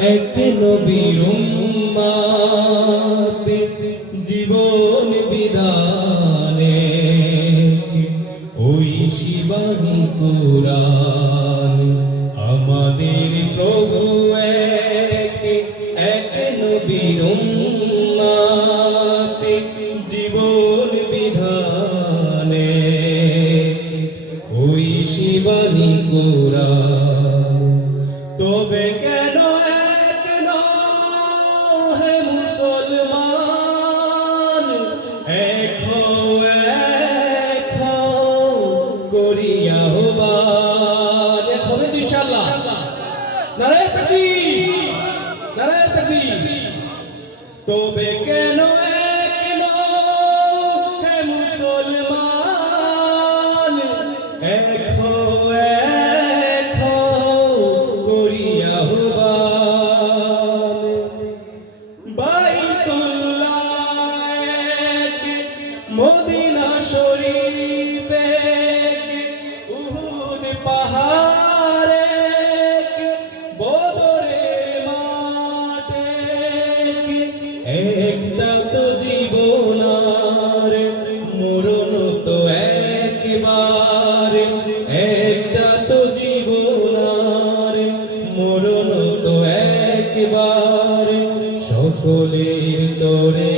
এক নবীর উম্মাত জীবন বিদানে ওই শিবানী কুরআন আমাদের প্রভু এক এক নবীর উম্মাত জীবন বিধানে, ওই শিবানী কুরআন ইনশাআল্লাহ। নারায় তাকবীর। নারায় তাকবীর। তবে কেন এক হে মুসলমান? এক হও, এক এক, মদিনা শরীফ এক, উহুদ পাহাড় একটা তো জীবন আর মরণ তো একবার। একটা তো জীবন আর মরণ তো একবার। সকলের তরে